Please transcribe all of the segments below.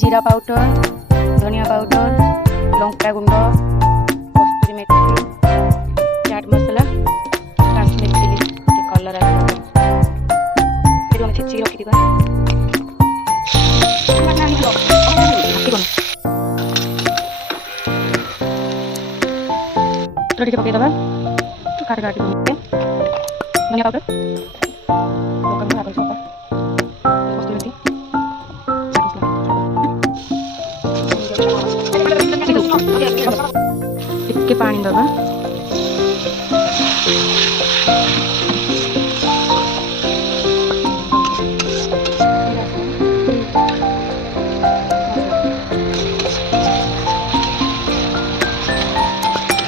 জিরা পাউডার, ধনিয়া পাউডার, লঙ্কা গুঁড়, কস্তুরি মেথি, চাট মশলা, কাশ্মীর চিলি কଲର ଏଠି ଛେଚିକି ରଖିଥିବା ଟିକେ ପକେଇଦବା କାଟି କାଟି ଧନିଆ ପାଉଡର, ଲଙ୍କା ଗୁଣ୍ଡ, କସ୍ତୁରୀ ମେଥି, ଟିକେ ପାଣି ଦବା।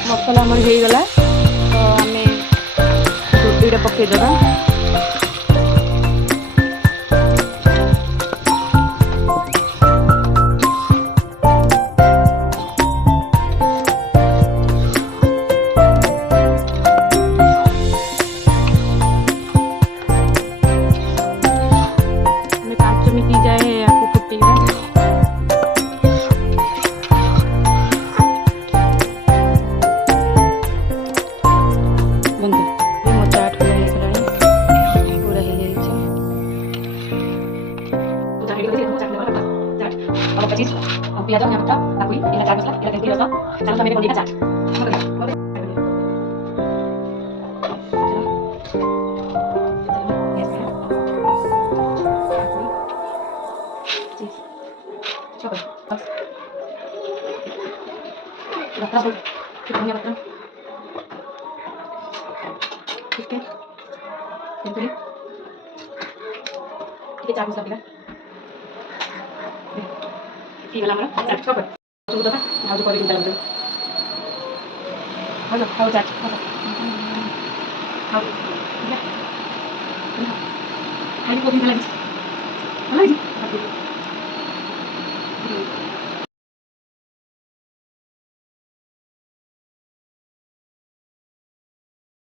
ମସଲା ଆମର ହେଇଗଲା ତ ଆମେ ରୁଟିରେ ପକେଇଦବା। ଆମେ 5 ମିନିଟ୍ ଯାଏ ୟାକୁ ଫୁଟେଇବା। ବନ୍ଧୁ ମୋ ଚାଟ୍ ପୁରା ହେଇଗଲାଣି, ପୁରା ହେଇଯାଇଛି। ପିଆଜ, ଧନିଆ ପତ୍ର, କାକୁଡି, ଏଇଟା ଚାଟ୍ ମସଲା, ଏଇଟା ତେନ୍ତୁଳି ରସ, ଚାଲ ଆମେ ବନେଇବା ଚାଟ୍। धनिया पत्र, ठीक है, तेंतुली, ठीक है, चाट मसला पड़ेगा। ये वाला हमारा चाट सब तो दबा ना जो क्वालिटी डाल दो। खाओ चाट खाओ, ठीक है, खाली को भी लगी।